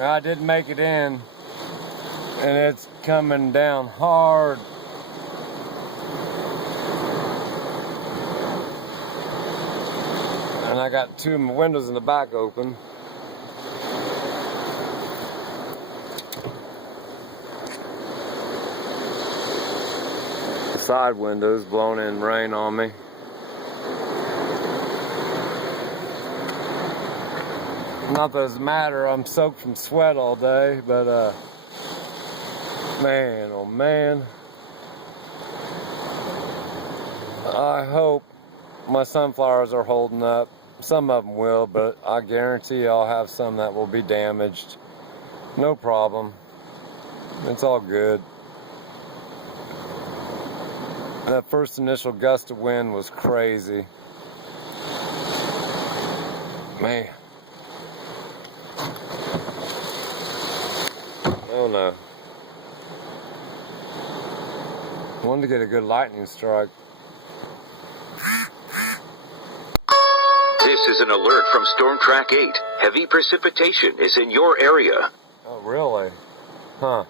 I did make it in, and it's coming down hard. And I got two of my windows in the back open. The side windows blowing in rain on me. Not that it doesn't matter, I'm soaked from sweat all day, but man, oh man. I hope my sunflowers are holding up. Some of them will, but I guarantee I'll have some that will be damaged. No problem. It's all good. That first initial gust of wind was crazy. Man. Oh no. I wanted to get a good lightning strike. This is an alert from Storm Track 8. Heavy precipitation is in your area. Oh, really? Huh.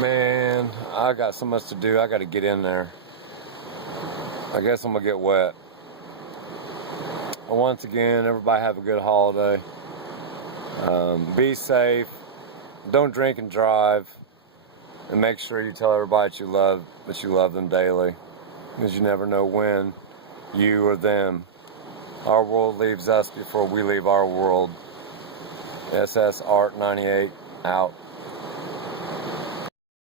Man, I got so much to do. I got to get in there. I guess I'm going to get wet. Once again, everybody have a good holiday. Be safe. Don't drink and drive. And make sure you tell everybody that you love them daily. Because you never know when, you or them. Our world leaves us before we leave our world. SS Art 98 out.